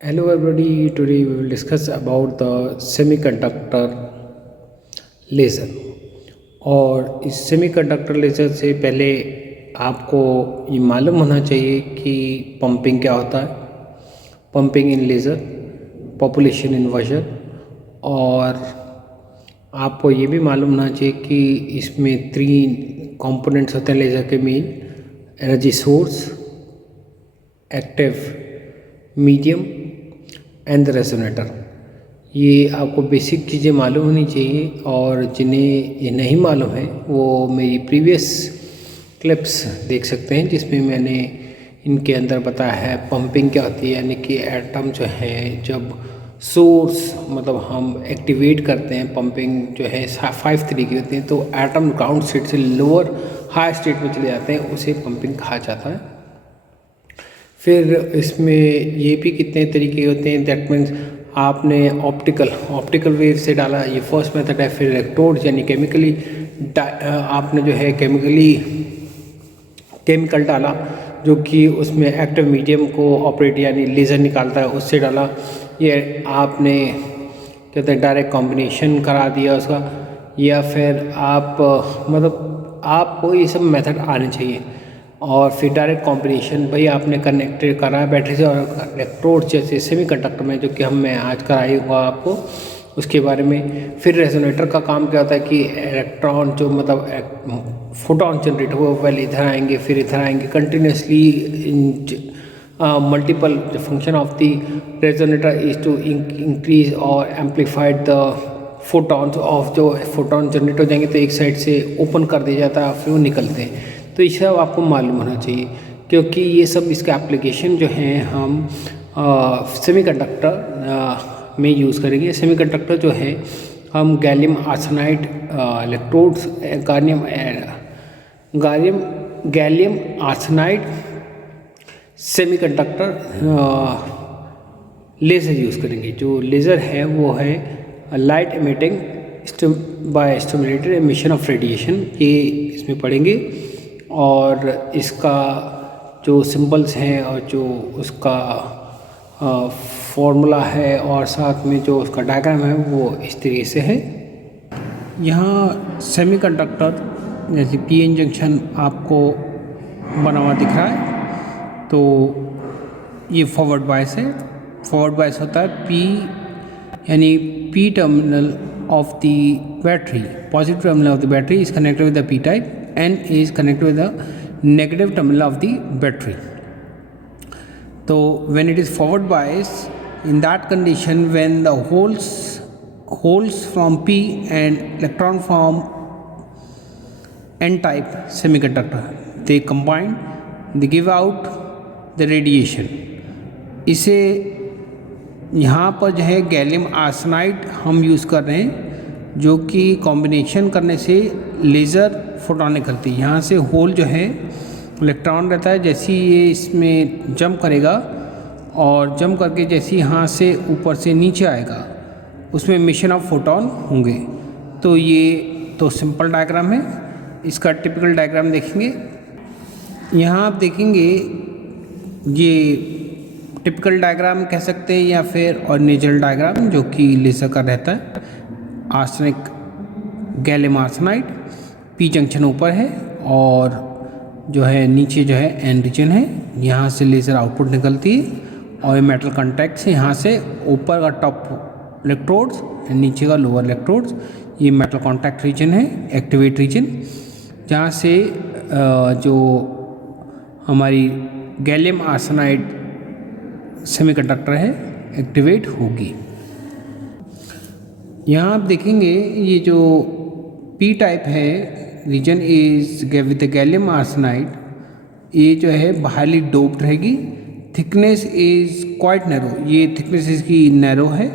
Hello everybody, today we will discuss about the semiconductor laser। और इस semiconductor laser से पहले आपको ये मालूम होना चाहिए कि पंपिंग क्या होता है, पंपिंग इन लेज़र, पॉपुलेशन इन्वर्जन। और आपको ये भी मालूम होना चाहिए कि इसमें 3 कंपोनेंट्स होते हैं लेज़र के main: energy source, active medium and the resonator. ये आपको बेसिक चीज़ें मालूम होनी चाहिए, और जिन्हें ये नहीं मालूम है वो मेरी प्रीवियस क्लिप्स देख सकते हैं, जिसमें मैंने इनके अंदर बताया है पंपिंग क्या होती है। यानी कि एटम जो है जब सोर्स मतलब हम एक्टिवेट करते हैं, पंपिंग जो है 5 तरीके होते हैं। तो एटम ग्राउंड स्टेट से लोअर हाई स्टेट में चले जाते हैं, उसे पंपिंग कहा जाता है। फिर इसमें ये भी कितने तरीके होते हैं, दैट मीन्स आपने ऑप्टिकल वेव से डाला, ये फर्स्ट मेथड है। फिर इलेक्ट्रोड यानी केमिकली आपने जो है केमिकल डाला, जो कि उसमें एक्टिव मीडियम को ऑपरेट यानी लेज़र निकालता है, उससे डाला। ये आपने कहते हैं डायरेक्ट कॉम्बिनेशन करा दिया उसका, या फिर आप मतलब आपको ये सब मेथड आने चाहिए। और फिर डायरेक्ट कॉम्बिनेशन भाई आपने कनेक्टेड करा है बैटरी से, और इलेक्ट्रोड जैसे सेमीकंडक्टर में, जो कि मैं आज कराऊंगा आपको उसके बारे में। फिर रेजोनेटर का काम क्या होता है कि इलेक्ट्रॉन जो मतलब फोटॉन जनरेट हुए पहले इधर आएंगे, फिर इधर आएंगे continuously. Multiple function of the resonator is to increase और एम्पलीफाइड द फोटॉन्स ऑफ, जो फोटॉन जनरेट हो जाएंगे तो एक साइड से ओपन कर दिया जाता है, फिर वो निकलते हैं। तो ये सब आपको मालूम होना चाहिए, क्योंकि ये सब इसके एप्लीकेशन जो हैं हम सेमीकंडक्टर में यूज़ करेंगे। सेमीकंडक्टर जो है हम gallium arsenide electrodes, gallium arsenide semiconductor laser use करेंगे। जो लेज़र है वो है light emitting by stimulated emission of radiation, ये इसमें पढ़ेंगे। और इसका जो सिंबल्स हैं और जो उसका फॉर्मूला है और साथ में जो उसका डायग्राम है वो इस तरीके से है। यहाँ सेमीकंडक्टर जैसे पीएन जंक्शन आपको बना हुआ दिख रहा है, तो ये फॉरवर्ड बायस है। फॉरवर्ड बायस होता है पी यानी P terminal of the battery, positive terminal of the battery is connected with the P type, N is connected with the negative terminal of the battery. So when it is forward bias, in that condition, when the holes from P and electron from N type semiconductor, they combine, they give out the radiation. इसे यहाँ पर जो है gallium arsenide हम use कर रहे हैं, जो कि कॉम्बिनेशन करने से लेज़र फोटॉन निकलती है। यहाँ से होल जो है इलेक्ट्रॉन रहता है, जैसे ये इसमें जंप करेगा और जंप करके जैसे यहाँ से ऊपर से नीचे आएगा, उसमें मिशन ऑफ फोटॉन होंगे। तो ये तो सिंपल डायग्राम है। इसका टिपिकल डायग्राम देखेंगे, यहाँ आप देखेंगे ये टिपिकल डायग्राम कह सकते हैं या फिर ऑर्डिनेचर डायग्राम, जो कि लेज़र का रहता है। Arsenic gallium arsenide, P junction ऊपर है और जो है नीचे जो है एन रीजन है, यहाँ से लेज़र आउटपुट निकलती है। और ये मेटल कॉन्टैक्ट्स है, यहाँ से ऊपर का टॉप इलेक्ट्रोड्स, नीचे का लोअर इलेक्ट्रोड्स, ये मेटल कॉन्टैक्ट रीजन है, एक्टिवेट रीजन, जहाँ से जो हमारी गैलियम आर्सेनाइड सेमीकंडक्टर है एक्टिवेट होगी। यहाँ आप देखेंगे ये जो पी टाइप है region is with gallium arsenide, ये जो है हाईली डोप्ड रहेगी। थिकनेस इज क्वाइट नैरो, ये थिकनेस इसकी नैरो है,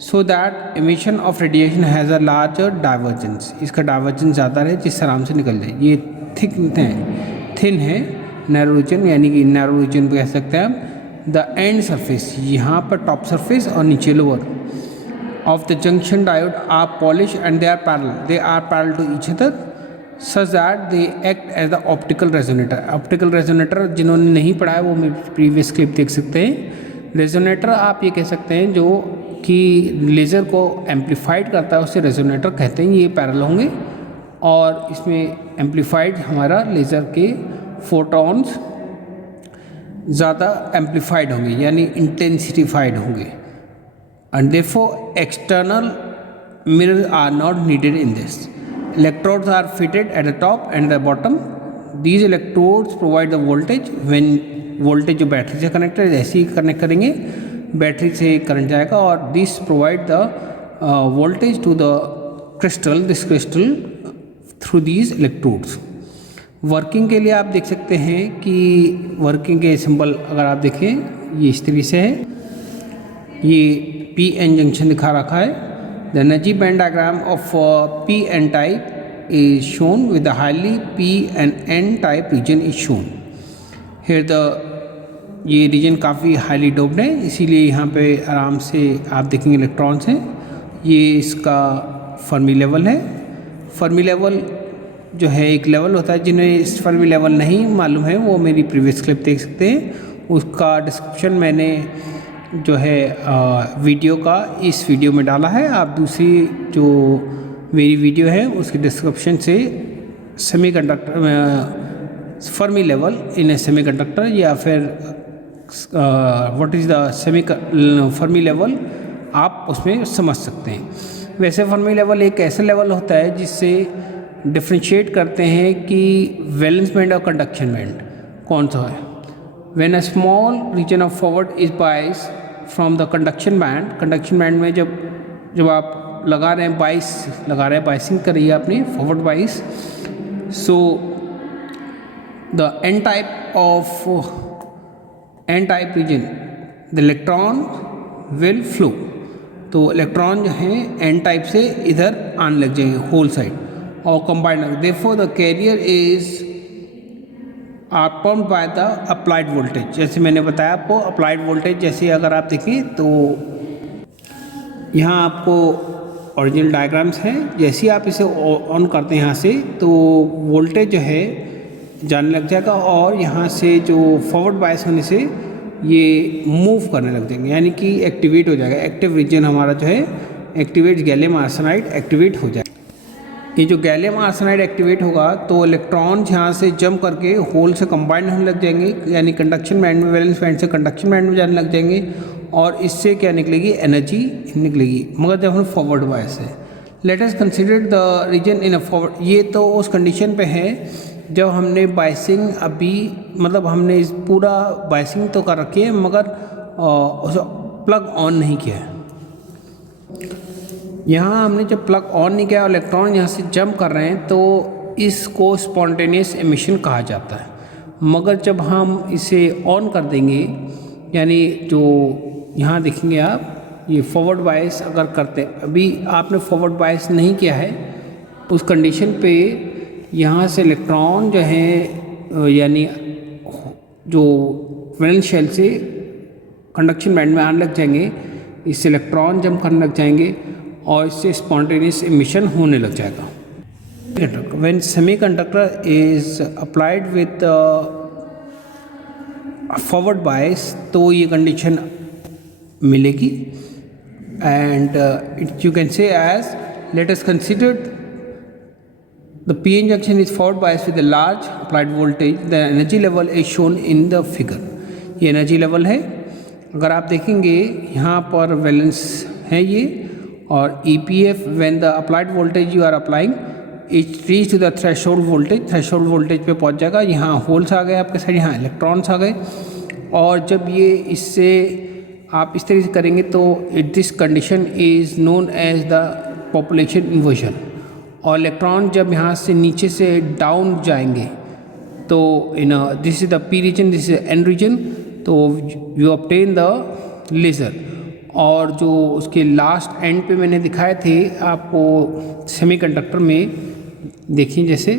so that emission of radiation has a larger divergence, इसका डाइवर्जेंस ज़्यादा रहे जिससे आराम से निकल जाए। ये थिन है नैरो रीजन, यानी कि नैरो रीजन कह सकते हैं आप। द एंड सरफेस, यहाँ पर टॉप सरफेस और नीचे lower of the junction diode are polished and they are parallel to each other such that they act as the optical resonator. optical resonator जिन्होंने नहीं पढ़ा है वो मेरी प्रीवियस क्लिप देख सकते हैं। रेजोनेटर आप ये कह सकते हैं जो कि लेज़र को एम्पलीफाइड करता है, उसे रेजोनेटर कहते हैं। ये पैरेलल होंगे और इसमें एम्पलीफाइड हमारा लेज़र के फोटॉन्स ज़्यादा एम्पलीफाइड होंगे यानी इंटेंसिफाइड होंगे। And therefore external mirrors are not needed in this. Electrodes are fitted at the top and the bottom. These electrodes provide the voltage when voltage जो बैटरी से connected है, ऐसे ही कनेक्ट करेंगे बैटरी से करंट जाएगा और this provide the voltage to the crystal, this crystal through these electrodes. Working के लिए आप देख सकते हैं कि वर्किंग के सिंबल अगर आप देखें ये इस तरीके से है, ये PN जंक्शन दिखा रखा है। The energy band diagram of P-N type is shown with the highly P and N type region is shown. Here ये रीजन काफ़ी हाईली डोप्ड है, इसीलिए यहाँ पे आराम से आप देखेंगे इलेक्ट्रॉन्स हैं। ये इसका फर्मी लेवल है। फर्मी लेवल जो है एक लेवल होता है, जिन्हें इस फर्मी लेवल नहीं मालूम है वो मेरी प्रीवियस क्लिप देख सकते हैं, उसका डिस्क्रिप्शन मैंने जो है वीडियो का इस वीडियो में डाला है। आप दूसरी जो मेरी वीडियो है उसके डिस्क्रिप्शन से semiconductor Fermi level in A semiconductor या फिर what is the Fermi level आप उसमें समझ सकते हैं। वैसे फर्मी लेवल एक ऐसा लेवल होता है जिससे डिफ्रेंशिएट करते हैं कि वैलेंस बैंड और कंडक्शन बैंड कौन सा है। When a small region of forward is biased from the conduction band में जब आप लगा रहे हैं बाइसिंग कर रही है आपने forward bias, so the N type region the electron will flow, तो इलेक्ट्रॉन जो है N टाइप से इधर आने लग जाएंगे होल साइड और combined. Therefore the carrier is are pumped by the applied voltage. जैसे मैंने बताया आपको अप्लाइड वोल्टेज, जैसे अगर आप देखें तो यहाँ आपको ओरिजिनल डायग्राम्स हैं, जैसे ही आप इसे ऑन करते हैं यहाँ से तो वोल्टेज जो है जाने लग जाएगा और यहाँ से जो फॉरवर्ड बायस होने से ये मूव करने लग जाएंगे यानी कि एक्टिवेट हो जाएगा। एक्टिव रीजन हमारा जो है एक्टिवेट गैलियम आर्सेनाइड एक्टिवेट हो जाएगा। ये जो गैलियम आर्सेनाइड एक्टिवेट होगा तो इलेक्ट्रॉन यहाँ से जंप करके होल से कंबाइन होने लग जाएंगे यानी कंडक्शन बैंड में, वैलेंस बैंड से कंडक्शन बैंड में जाने लग जाएंगे और इससे क्या निकलेगी, एनर्जी निकलेगी। मगर जब हम फॉरवर्ड बायस है, let us consider the region in a forward, ये तो उस कंडीशन पे है जब हमने बायसिंग अभी मतलब हमने इस पूरा बायसिंग तो कर रखी है मगर उसे प्लग ऑन नहीं किया है। यहाँ हमने जब प्लग ऑन नहीं किया और इलेक्ट्रॉन यहाँ से जंप कर रहे हैं तो इसको स्पॉन्टेनियस एमिशन कहा जाता है। मगर जब हम इसे ऑन कर देंगे यानी जो यहाँ देखेंगे आप ये फॉरवर्ड बायस अगर करते, अभी आपने फॉरवर्ड बायस नहीं किया है, उस कंडीशन पे यहाँ से इलेक्ट्रॉन जो है यानी जो वैलेंस शेल से कंडक्शन बैंड में आने लग जाएंगे, इससे इलेक्ट्रॉन जंप करने लग जाएंगे और इससे स्पॉन्टेनियस एमिशन होने लग जाएगा। When semiconductor is applied with forward bias तो ये कंडीशन मिलेगी and you can say as let us consider the PN junction is forward bias with a large applied voltage, the energy level is shown in the figure। ये energy level है, अगर आप देखेंगे यहाँ पर वैलेंस है ये और EPF when the applied voltage you are applying it reach to the threshold voltage पे पहुँच जाएगा। यहाँ होल्स आ गए आपके साइड, यहाँ इलेक्ट्रॉन्स आ गए और जब ये इससे आप इस तरीके से करेंगे तो this condition is known as the population inversion. और इलेक्ट्रॉन जब यहाँ से नीचे से डाउन जाएंगे तो in this is the P region, this is N region, तो यू ऑब्टेन द लेज़र। और जो उसके लास्ट एंड पे मैंने दिखाए थे आपको सेमीकंडक्टर में, देखिए जैसे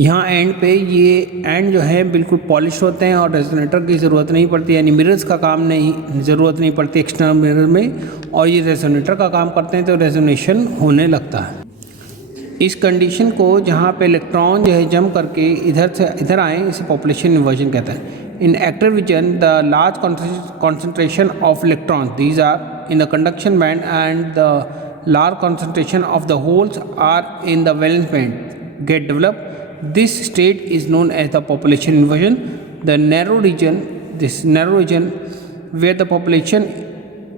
यहाँ एंड पे ये एंड जो है बिल्कुल पॉलिश होते हैं और रेजोनेटर की ज़रूरत नहीं पड़ती, यानी मिरर्स का काम नहीं ज़रूरत नहीं पड़ती एक्सटर्नल मिरर में, और ये रेजोनेटर का काम करते हैं तो रेजोनेशन होने लगता है। इस कंडीशन को जहाँ पे इलेक्ट्रॉन जो है जंप करके इधर से इधर आए इसे पॉपुलेशन इन्वर्जन कहता है। In active region, the large concentration of electrons, these are in the conduction band, and the large concentration of the holes are in the valence band get developed. This state is known as the population inversion. The narrow region, this narrow region where the population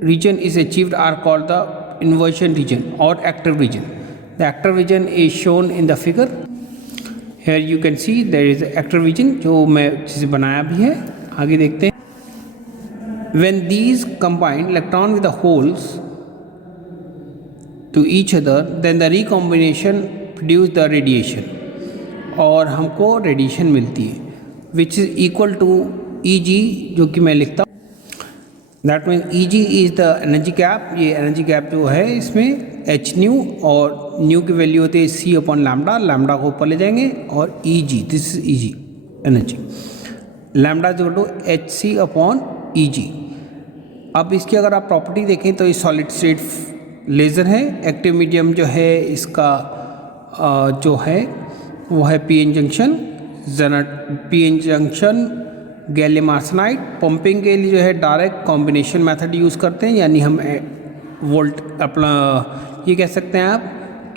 region is achieved are called the inversion region or active region. The active region is shown in the figure. Here you can see there is active region जो मैं जिसे बनाया भी है, आगे देखते हैं. When these combine electron with the holes to each other, then the recombination produce the radiation, और हमको रेडिएशन मिलती है which is equal to Eg, जो कि मैं लिखता हूँ. That mean Eg is the energy gap. ये एनर्जी गैप जो है इसमें एच न्यू, और न्यू की वैल्यू होती है सी अपॉन लैम्डा. लैम्डा को ऊपर ले जाएंगे और Eg, this is Eg energy. Lambda is equal to H C upon Eg. अब इसकी अगर आप प्रॉपर्टी देखें तो ये सॉलिड स्टेट लेज़र है. एक्टिव मीडियम जो है इसका जो है वो है PN junction. PN junction gallium arsenide. Pumping के लिए जो है डायरेक्ट कॉम्बिनेशन मेथड यूज़ करते हैं, यानी हम वोल्ट अपना ये कह सकते हैं आप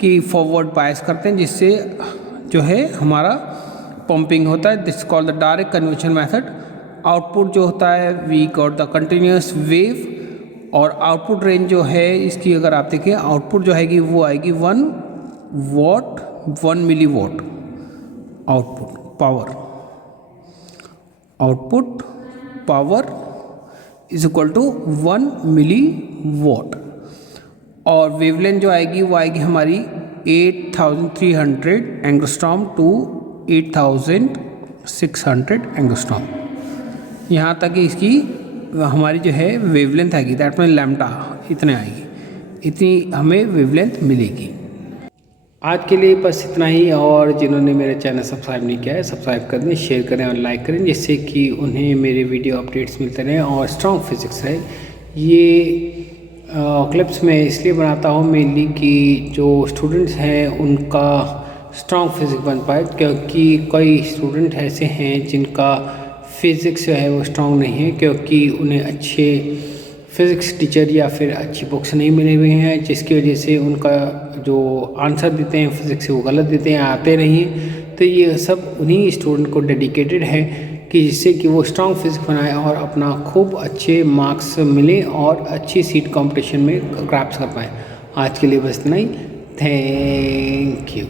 कि फॉरवर्ड बायस करते हैं, जिससे जो है हमारा पंपिंग होता है. This called the direct conversion method. Output जो होता है we got the continuous wave, और आउटपुट रेंज जो है इसकी अगर आप देखें आउटपुट जो आएगी वो आएगी 1 watt 1 milliwatt. Output power, output power is equal to 1 milliwatt. और वेवलेंथ जो आएगी वो आएगी हमारी 8300 एंगस्ट्रॉम टू 8600 एंगस्ट्रॉम. यहाँ तक इसकी हमारी जो है वेवलेंथ आएगी. दैट मीन लैम्डा इतने आएगी, इतनी हमें वेवलेंथ मिलेगी. आज के लिए बस इतना ही. और जिन्होंने मेरे चैनल सब्सक्राइब नहीं किया है सब्सक्राइब कर दें, शेयर करें और लाइक करें, जिससे कि उन्हें मेरे वीडियो अपडेट्स मिलते रहें और स्ट्रॉन्ग फिजिक्स रहे. ये क्लिप्स मैं इसलिए बनाता हूँ मेनली कि जो स्टूडेंट्स हैं उनका स्ट्रॉन्ग फिजिक्स बन पाए, क्योंकि कई स्टूडेंट ऐसे हैं जिनका फिज़िक्स जो है वो स्ट्रॉन्ग नहीं है, क्योंकि उन्हें अच्छे फिज़िक्स टीचर या फिर अच्छी बुक्स नहीं मिले हुए हैं, जिसकी वजह से उनका जो आंसर देते हैं फिज़िक्स से वो गलत देते हैं, आते नहीं हैं. तो ये सब उन्हीं स्टूडेंट को डेडिकेटेड है कि जिससे कि वो स्ट्रॉन्ग फिजिक्स बनाए और अपना खूब अच्छे मार्क्स मिले और अच्छी सीट कंपटीशन में क्रैप्स कर पाएँ. आज के लिए बस इतना ही. Thank you.